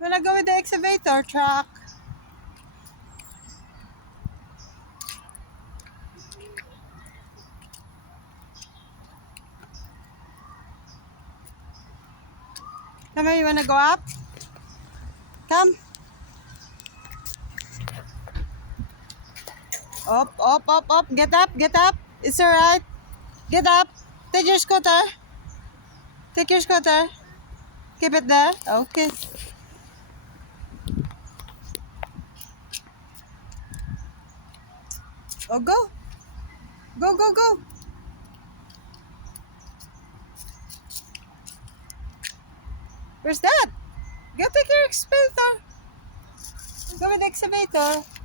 Wanna go with the excavator truck? Come here, you wanna go up? Come. Up, up, up, up. Get up, get up. It's alright. Get up. Take your scooter. Take your scooter. Keep it there. Okay. Oh, go. Go, go, go. Where's that? Go take your excavator. Go with the excavator.